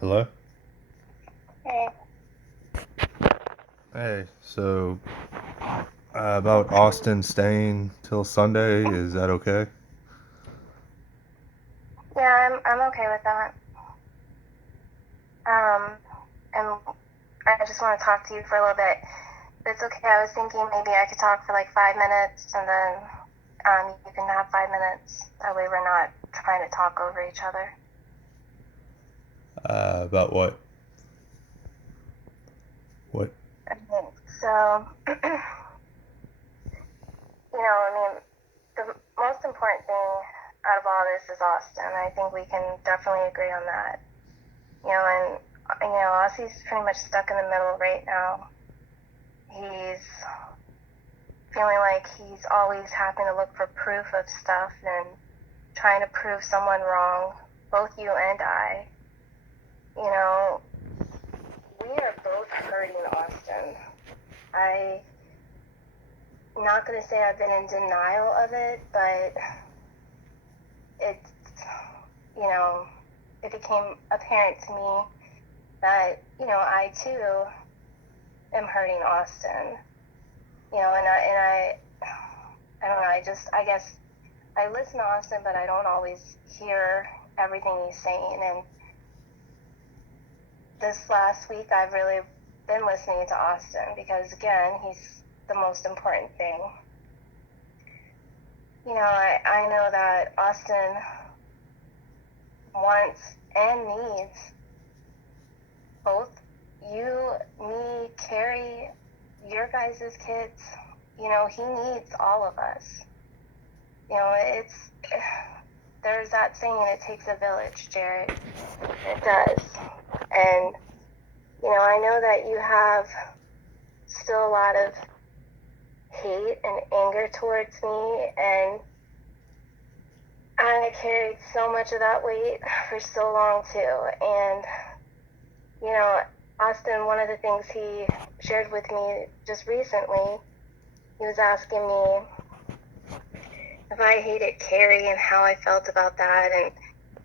Hello? Hey. Hey, so about Austin staying till Sunday, is that okay? Yeah, I'm okay with that. Um, and I just want to talk to you for a little bit. If it's okay, I was thinking maybe I could talk for like 5 minutes and then you can have 5 minutes. That way we're not trying to talk over each other. About what? What? Okay. So, I mean, the most important thing out of all this is Austin. I think we can definitely agree on that. Aussie's pretty much stuck in the middle right now. He's feeling like he's always having to look for proof of stuff and trying to prove someone wrong, both you and I. You know, we are both hurting Austin. I'm not going to say I've been in denial of it, but it's, you know, it became apparent to me that, I too am hurting Austin. I don't know, I guess I listen to Austin, but I don't always hear everything he's saying. And this last week, I've really been listening to Austin because, again, he's the most important thing. I know that Austin wants and needs both you, me, Carrie, your guys' kids. He needs all of us. It's there's that saying, it takes a village, Jared. It does. And, I know that you have still a lot of hate and anger towards me, and I carried so much of that weight for so long too. And, you know, Austin, one of the things he shared with me just recently, he was asking me if I hated Carrie and how I felt about that, and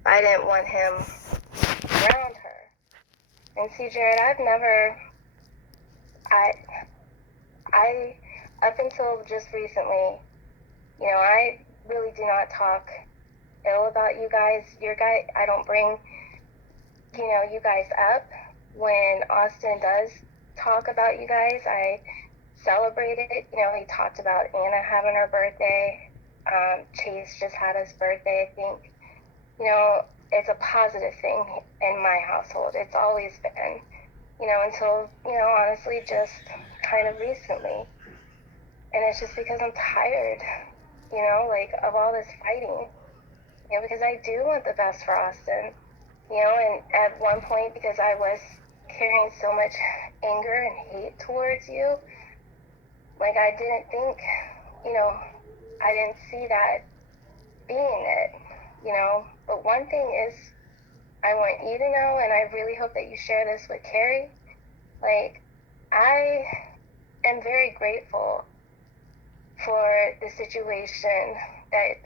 I didn't want him around her. And see, Jared, I, I, up until just recently, I really do not talk ill about you guys. I don't bring, you guys up. When Austin does talk about you guys, I celebrate it. He talked about Anna having her birthday. Chase just had his birthday, I think. It's a positive thing in my household. It's always been, until, honestly, just kind of recently. And it's just because I'm tired, like, of all this fighting, because I do want the best for Austin, and at one point, because I was carrying so much anger and hate towards you, like, I didn't think, you know, I didn't see that being it, but one thing is, I want you to know, and I really hope that you share this with Carrie, like, I am very grateful for the situation that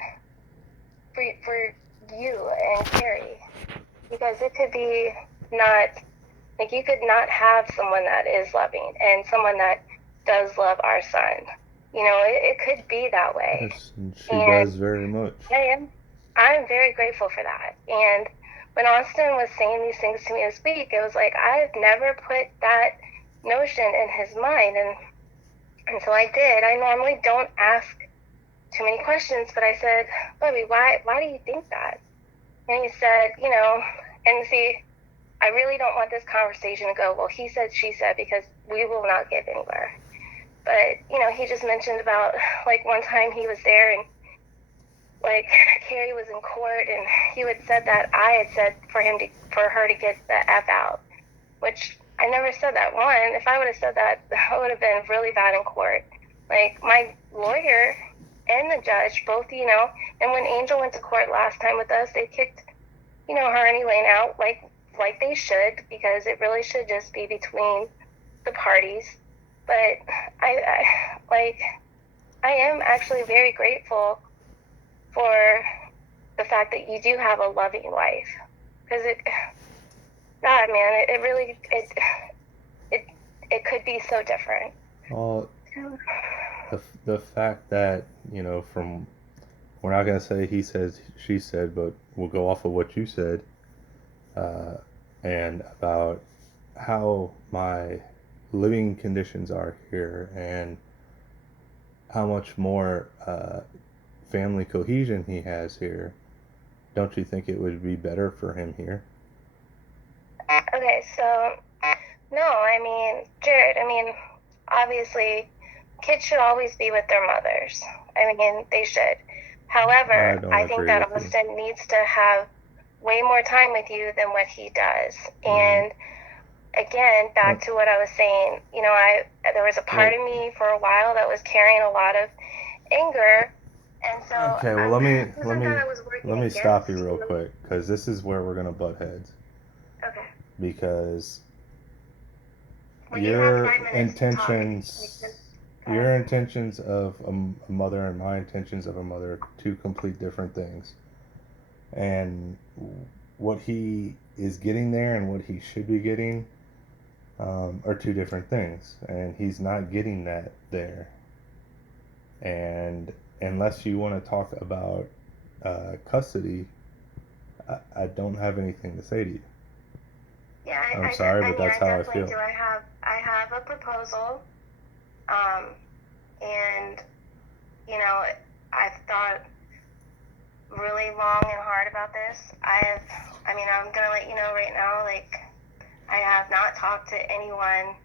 for you and Carrie, because it could be not, like, you could not have someone that is loving and someone that does love our son. It could be that way. Yes, and she And does very much. I'm very grateful for that. And when Austin was saying these things to me this week, it was like I've never put that notion in his mind, and so I did. I normally don't ask too many questions, but I said, Bubby, why do you think that? And he said, and see, I really don't want this conversation to go, well, he said, she said, because we will not get anywhere. But, he just mentioned about, like, one time he was there and, like, Carrie was in court and he had said that I had said for her to get the F out, which I never said that. One, if I would have said that, I would have been really bad in court. Like, my lawyer and the judge both, and when Angel went to court last time with us, they kicked, her and Elaine out like they should, because it really should just be between the parties. But I like I am actually very grateful for the fact that you do have a loving wife, because God, man, it really it could be so different. Well, the fact that, from, we're not gonna say he says, she said, but we'll go off of what you said, uh, and about how my living conditions are here and how much more family cohesion he has here. Don't you think it would be better for him here? Okay, so no, I mean, Jared, I mean, obviously, kids should always be with their mothers. I mean, they should. I However, don't I think agree that with you. Austin needs to have way more time with you than what he does. Mm. And again, back to what I was saying, you know, there was a part Well, of me for a while that was carrying a lot of anger, and so okay, well, it wasn't that I was let working me stop you against real you. quick, because this is where we're gonna butt heads. Okay. Because Well, you have 5 minutes to talk. intentions your intentions of a mother and my intentions of a mother are two complete different things, and what he is getting there and what he should be getting are two different things, and he's not getting that there. And unless you want to talk about custody, I don't have anything to say to you. Yeah, I'm sorry, but that's how I feel. do. I have a proposal, and you know, I've thought really long and hard about this. I mean, I'm gonna let you know right now, like, I have not talked to anyone.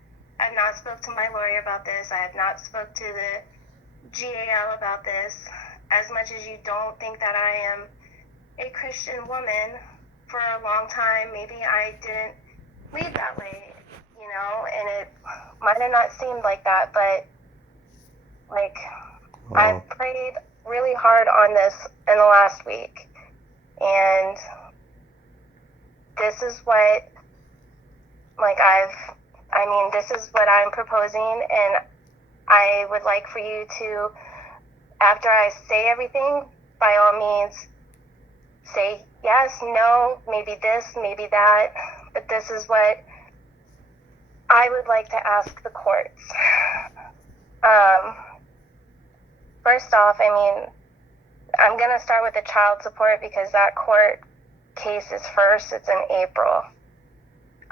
I've not spoke to my lawyer about this. I have not spoke to the GAL about this. As much as you don't think that I am a Christian woman, for a long time, maybe I didn't lead that way, you know, and it might have not seemed like that, but like, Well, I've prayed really hard on this in the last week, and this is what, like, this is what I'm proposing, and I would like for you to, after I say everything, by all means, say yes, no, maybe this, maybe that, but this is what I would like to ask the courts. First off, I mean, I'm going to start with the child support because that court case is first. It's in April.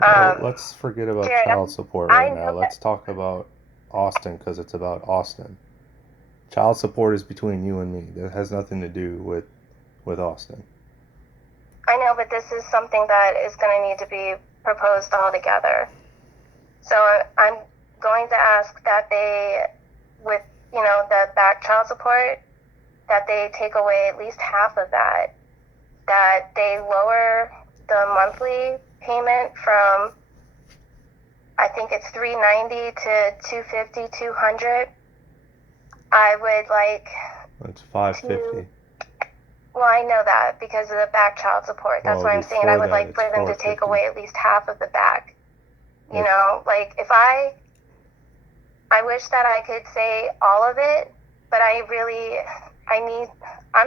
well, let's forget about Jared, child support I right now. know Let's talk about Austin, because it's about Austin. Child support is between you and me. That has nothing to do with Austin. I know, but this is something that is going to need to be proposed all together. So I'm going to ask that they, with, you know, the back child support, that they take away at least half of that, that they lower the monthly payment from, I think it's $390 to $250, $200. I would like. It's $550. Well, I know that because of the back child support. That's Well, why I'm saying I before would that, like for it's them to take $450. away at least half of the back. You If- know, like if I wish that I could say all of it, but I'm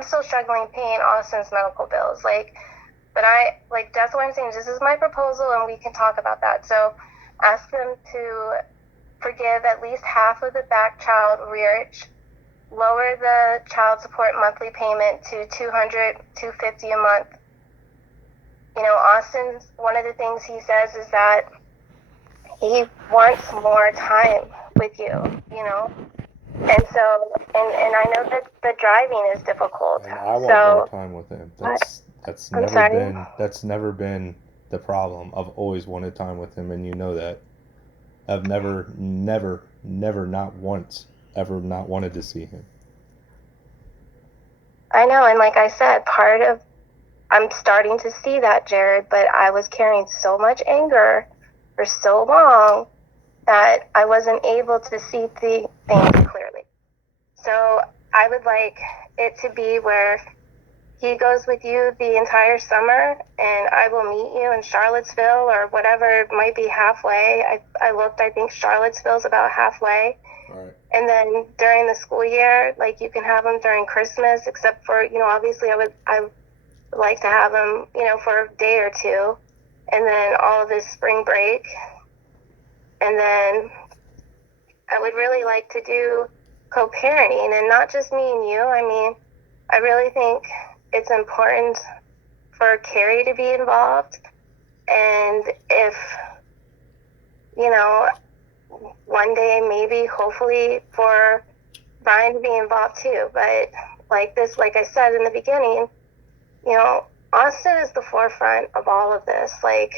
still struggling paying Austin's medical bills. That's what I'm saying. This is my proposal and we can talk about that. So ask them to forgive at least half of the back child rearage, lower the child support monthly payment to $200, $250 a month. You know, Austin's, one of the things he says is that he wants more time with you, you know? And so, and I know that the driving is difficult. And I want more So, time with him. I'm sorry? That's never been the problem. I've always wanted time with him, and you know that. I've never, not once, ever not wanted to see him. I know, and like I said, I'm starting to see that, Jared, but I was carrying so much anger for so long that I wasn't able to see the things clearly. So I would like it to be where he goes with you the entire summer and I will meet you in Charlottesville or whatever. It might be halfway. I looked, I think Charlottesville's about halfway. Right. And then during the school year, like you can have them during Christmas, except for, you know, obviously I would like to have them, you know, for a day or two. and then all of his spring break. And then I would really like to do co-parenting, and not just me and you. I mean, I really think it's important for Carrie to be involved. And if, you know, one day, maybe, hopefully, for Brian to be involved too. But like I said in the beginning, Austin is the forefront of all of this. Like,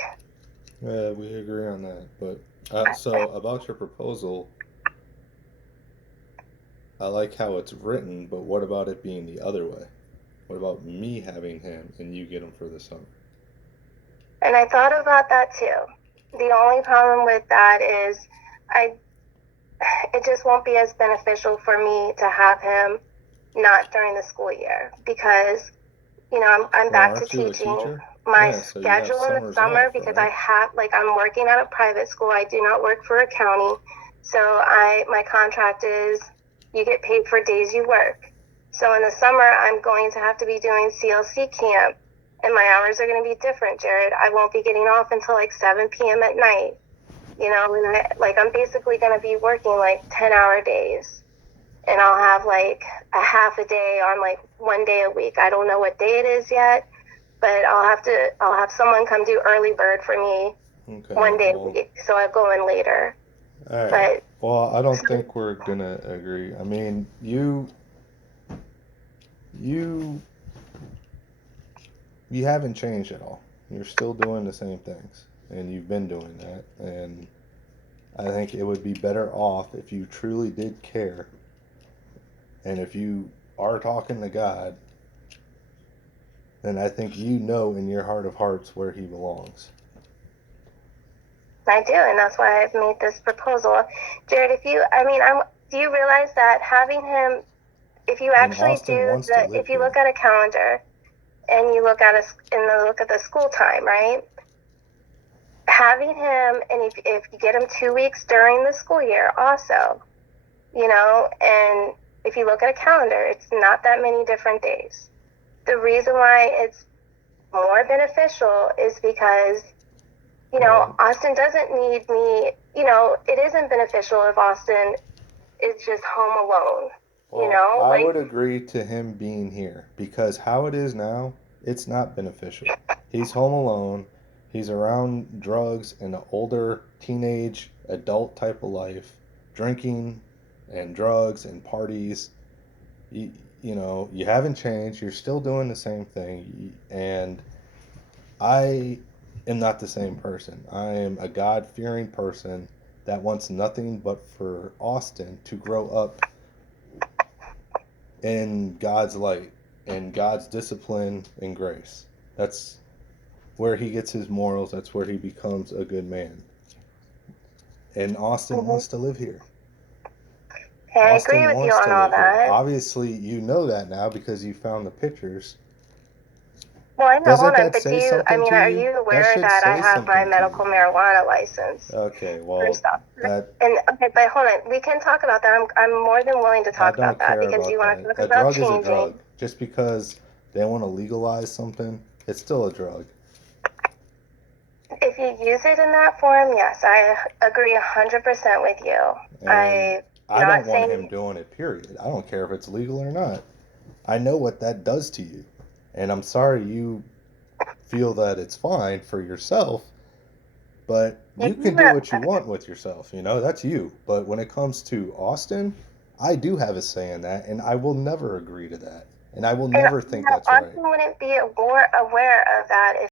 Yeah, we agree on that. But so about your proposal, I like how it's written, but what about it being the other way? What about me having him and you get him for the summer? and I thought about that too. The only problem with that is it just won't be as beneficial for me to have him not during the school year, because I'm Well, back to aren't you a teaching. teacher? My Yeah, so you have schedule in the summers summer, off, because I right? have, like, I'm working at a private school. I do not work for a county. So my contract is you get paid for days you work. So in the summer, I'm going to have to be doing CLC camp, and my hours are going to be different, Jared. I won't be getting off until like 7 p.m. at night, and I'm basically going to be working like 10-hour days, and I'll have like a half a day on like one day a week. I don't know what day it is yet, but I'll have someone come do early bird for me Okay, one day a well, week, so I go in later. all right. But Well, I don't think we're gonna agree. I mean, you you haven't changed at all. You're still doing the same things, and you've been doing that. And I think it would be better off if you truly did care, and if you are talking to God, then I think you know in your heart of hearts where he belongs. I do, and that's why I've made this proposal. Jared, do you realize that having him, if you And actually Austin wants to live if you here. look at a calendar and you look at look at the school time, right? Having him, and if you get him 2 weeks during the school year, also, and if you look at a calendar, it's not that many different days. The reason why it's more beneficial is because Well, Austin doesn't need me. It isn't beneficial if Austin is just home alone. I Like, would agree to him being here because how it is now, it's not beneficial. He's home alone. He's around drugs and an older teenage adult type of life, drinking and drugs and parties. You, you haven't changed. You're still doing the same thing. And I am not the same person. I am a God fearing person that wants nothing but for Austin to grow up in God's light and God's discipline and grace. That's where he gets his morals. That's where he becomes a good man. And Austin mhm. wants to live here. Okay, I agree Austin with you wants on to all live here. that. Obviously, you know that now because you found the pictures. Well, I know, hold Doesn't on, that but say something to are you? you That aware should that I say have my something to medical you. marijuana license? Okay, well, First off. that And okay, but hold on, we can talk about that. I'm more than willing to I talk about don't that, care because you about want to that. talk A about drug is a changing. drug. Just because they want to legalize something, it's still a drug. If you use it in that form, yes, I agree 100% with you. And I'm I don't not want him saying, doing it, period. I don't care if it's legal or not. I know what that does to you. And I'm sorry you feel that it's fine for yourself, but you you can do what you want with yourself. That's you. But when it comes to Austin, I do have a say in that, and I will never agree to that. And I will and never think that's right. Austin wouldn't be aware of that if